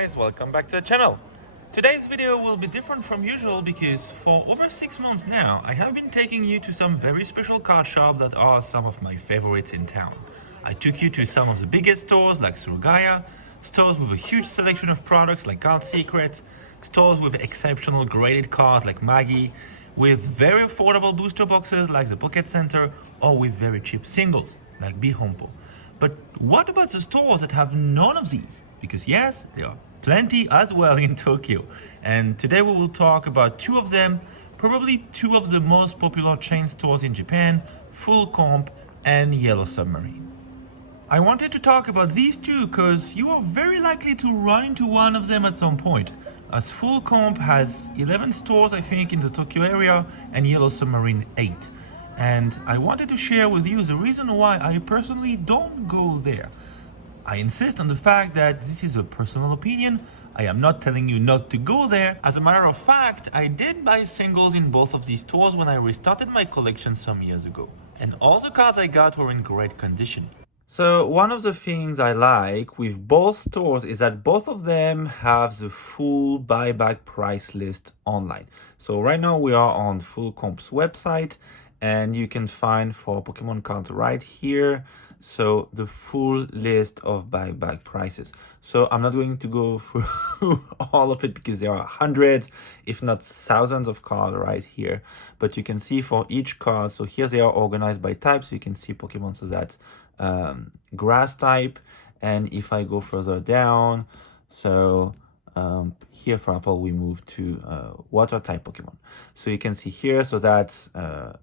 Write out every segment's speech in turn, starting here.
guys, welcome back to the channel. Today's video will be different from usual because for over 6 months now I have been taking you to some very special card shops that are some of my favorites in town. I took you to some of the biggest stores like Surugaya, stores with a huge selection of products like Card Secrets, stores with exceptional graded cards like Maggie, with very affordable booster boxes like the Pocket Center, or with very cheap singles like Bihompo. But what about the stores that have none of these? Because yes, there are plenty as well in Tokyo. And today we will talk about two of them, probably two of the most popular chain stores in Japan, Full Comp and Yellow Submarine. I wanted to talk about these two because you are very likely to run into one of them at some point, as Full Comp has 11 stores I think in the Tokyo area and Yellow Submarine 8. And I wanted to share with you the reason why I personally don't go there. I insist on the fact that this is a personal opinion. I am not telling you not to go there. As a matter of fact, I did buy singles in both of these stores when I restarted my collection some years ago. And all the cards I got were in great condition. So one of the things I like with both stores is that both of them have the full buyback price list online. So right now we are on Full Comp's website, and you can find for Pokemon cards right here, so the full list of buyback prices. So I'm not going to go through all of it because there are hundreds, if not thousands of cards right here. But you can see for each card, so here they are organized by type, so you can see Pokemon, so that's grass type. And if I go further down, so here for example we move to water type Pokemon, so you can see here, so that's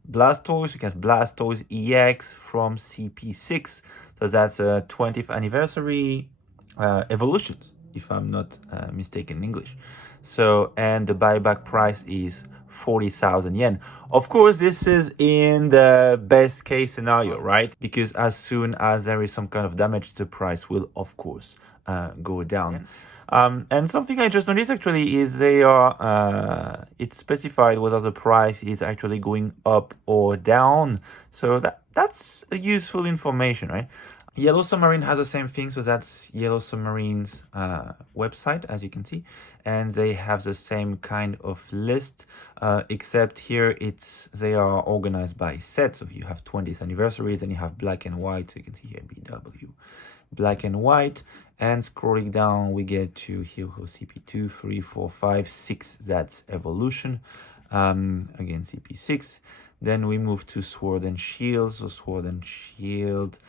Blastoise. You get Blastoise EX from CP6, so that's a 20th anniversary evolutions, if I'm not mistaken in English. So, and the buyback price is 40,000 yen. Of course, this is in the best case scenario, right? Because as soon as there is some kind of damage, the price will of course go down. Yeah. And something I just noticed actually is they are, it's specified whether the price is actually going up or down. So that's a useful information, right? Yellow Submarine has the same thing, so that's Yellow Submarine's website, as you can see, and they have the same kind of list, except here they are organized by set. So you have 20th anniversaries, and you have black and white, so you can see here BW, black and white. And scrolling down, we get to Hero CP2, 3, 4, 5, 6. That's evolution. Again, CP6. Then we move to Sword and Shield. So Sword and Shield.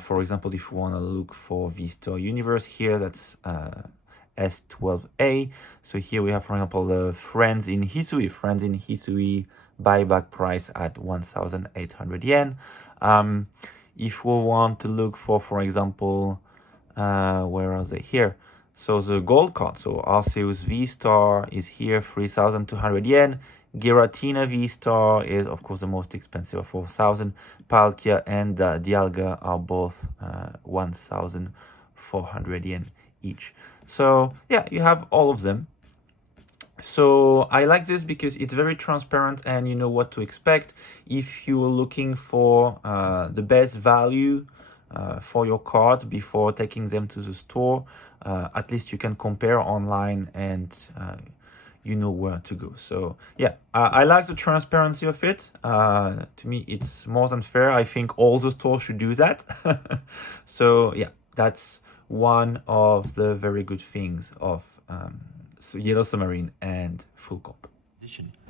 For example, if you want to look for V-Star Universe here, that's S12A. So here we have, for example, the Friends in Hisui. Friends in Hisui buyback price at 1,800 yen. If we want to look for example, where are they here? So the gold card, so Arceus V-Star is here, 3,200 yen. Giratina V-Star is of course the most expensive of 4,000. Palkia and Dialga are both 1,400 yen each. So yeah, you have all of them. So I like this because it's very transparent and you know what to expect. If you're looking for the best value for your cards before taking them to the store, at least you can compare online and you know where to go. So yeah, I like the transparency of it. To me, it's more than fair. I think all the stores should do that. So yeah, that's one of the very good things of Yellow Submarine and Full Comp.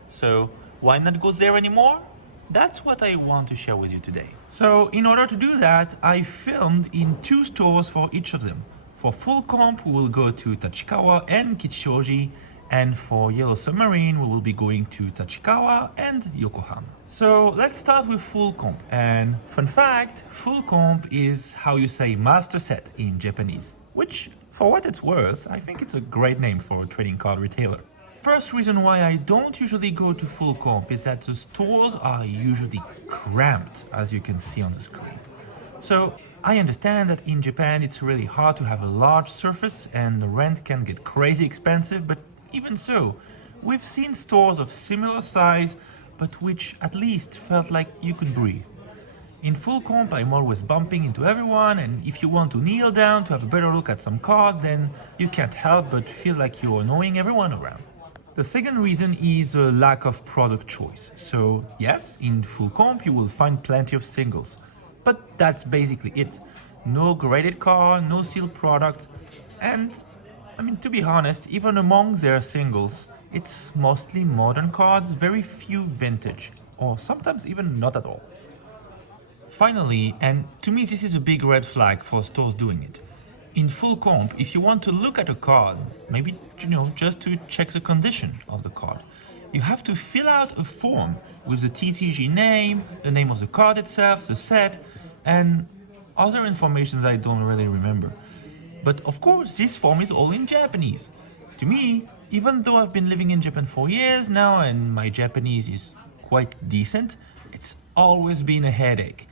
So why not go there anymore? That's what I want to share with you today. So in order to do that, I filmed in two stores for each of them. For Full Comp, we will go to Tachikawa and Kichijoji, and for Yellow Submarine, we will be going to Tachikawa and Yokohama. So let's start with Full Comp. And fun fact, Full Comp is how you say master set in Japanese, which, for what it's worth, I think it's a great name for a trading card retailer. First reason why I don't usually go to Full Comp is that the stores are usually cramped, as you can see on the screen. So I understand that in Japan it's really hard to have a large surface and the rent can get crazy expensive, but even so, we've seen stores of similar size, but which at least felt like you could breathe. In full comp, I'm always bumping into everyone, and if you want to kneel down to have a better look at some card, then you can't help but feel like you're annoying everyone around. The second reason is a lack of product choice. So yes, in full comp you will find plenty of singles, but that's basically it. No graded card, no sealed products, and to be honest, even among their singles, it's mostly modern cards, very few vintage, or sometimes even not at all. Finally, and to me this is a big red flag for stores doing it. In full comp, if you want to look at a card, maybe just to check the condition of the card, you have to fill out a form with the TCG name, the name of the card itself, the set, and other information I don't really remember. But of course, this form is all in Japanese. To me, even though I've been living in Japan for years now and my Japanese is quite decent, it's always been a headache.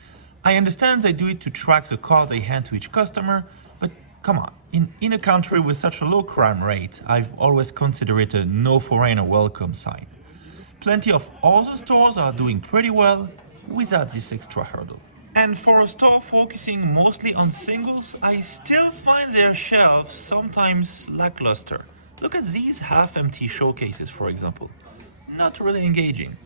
I understand they do it to track the card they hand to each customer, but come on, in a country with such a low crime rate, I've always considered it a no foreigner welcome sign. Plenty of other stores are doing pretty well without this extra hurdle. And for a store focusing mostly on singles, I still find their shelves sometimes lackluster. Look at these half-empty showcases, for example. Not really engaging.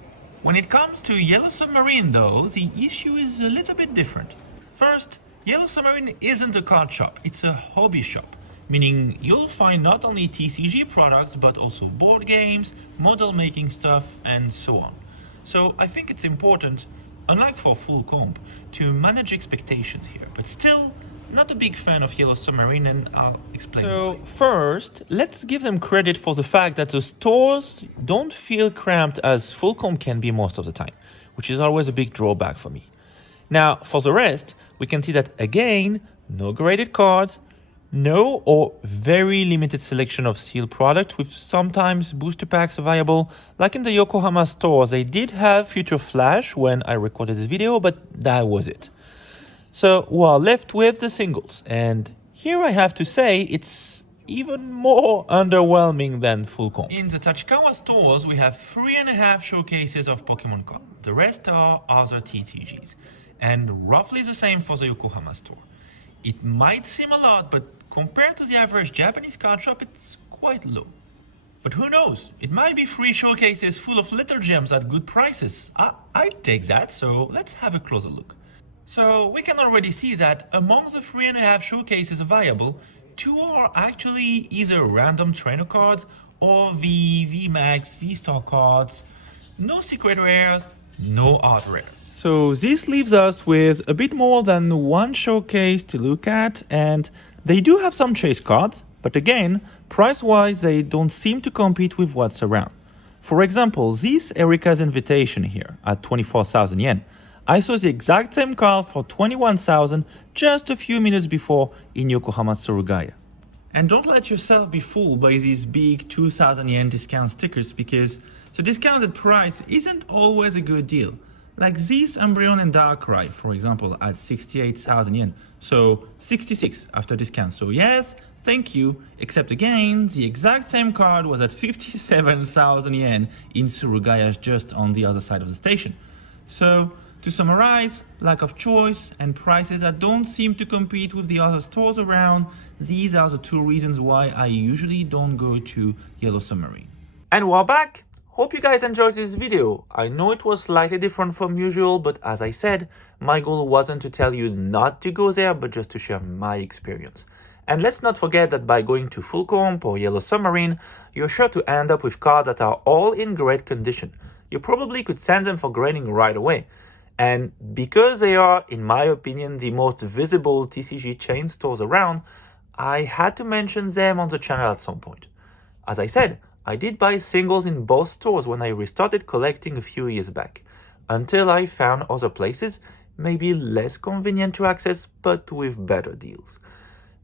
When it comes to Yellow Submarine though, the issue is a little bit different. First, Yellow Submarine isn't a card shop, it's a hobby shop. Meaning you'll find not only TCG products but also board games, model making stuff and so on. So I think it's important, unlike for full comp, to manage expectations here, but still not a big fan of Yellow Submarine, and I'll explain why. First, let's give them credit for the fact that the stores don't feel cramped as full comp can be most of the time, which is always a big drawback for me. Now, for the rest, we can see that again, no graded cards, no or very limited selection of sealed products with sometimes booster packs available. Like in the Yokohama stores, they did have Future Flash when I recorded this video, but that was it. So we're left with the singles, and here I have to say it's even more underwhelming than full comp. In the Tachikawa stores, we have 3.5 showcases of Pokemon cards. The rest are other TCGs, and roughly the same for the Yokohama store. It might seem a lot, but compared to the average Japanese card shop, it's quite low. But who knows? It might be 3 showcases full of little gems at good prices. I'd take that, so let's have a closer look. So we can already see that among the 3.5 showcases available, 2 are actually either random trainer cards or VMAX, V-Star cards. No secret rares, no art rares. So this leaves us with a bit more than 1 showcase to look at, and they do have some chase cards, but again, price-wise they don't seem to compete with what's around. For example, this Erika's Invitation here at 24,000 yen. I saw the exact same card for 21,000 just a few minutes before in Yokohama Surugaya. And don't let yourself be fooled by these big 2,000 yen discount stickers, because the discounted price isn't always a good deal. Like this Umbreon and Darkrai, for example, at 68,000 yen. So 66 after discount. So yes, thank you. Except again, the exact same card was at 57,000 yen in Surugaya, just on the other side of the station. So to summarize, lack of choice and prices that don't seem to compete with the other stores around, these are the 2 reasons why I usually don't go to Yellow Submarine. And we're back! Hope you guys enjoyed this video. I know it was slightly different from usual, but as I said, my goal wasn't to tell you not to go there, but just to share my experience. And let's not forget that by going to full comp or Yellow Submarine, you're sure to end up with cards that are all in great condition. You probably could send them for grading right away. And because they are, in my opinion, the most visible TCG chain stores around, I had to mention them on the channel at some point. As I said, I did buy singles in both stores when I restarted collecting a few years back, until I found other places, maybe less convenient to access, but with better deals.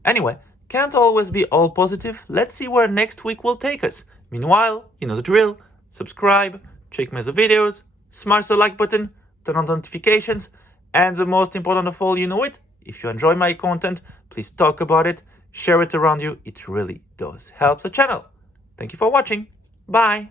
Anyway, can't always be all positive. Let's see where next week will take us. Meanwhile, you know the drill. Subscribe, check my other videos, smash the like button, turn on notifications, and the most important of all, you know it, if you enjoy my content, please talk about it, share it around you, it really does help the channel. Thank you for watching, bye!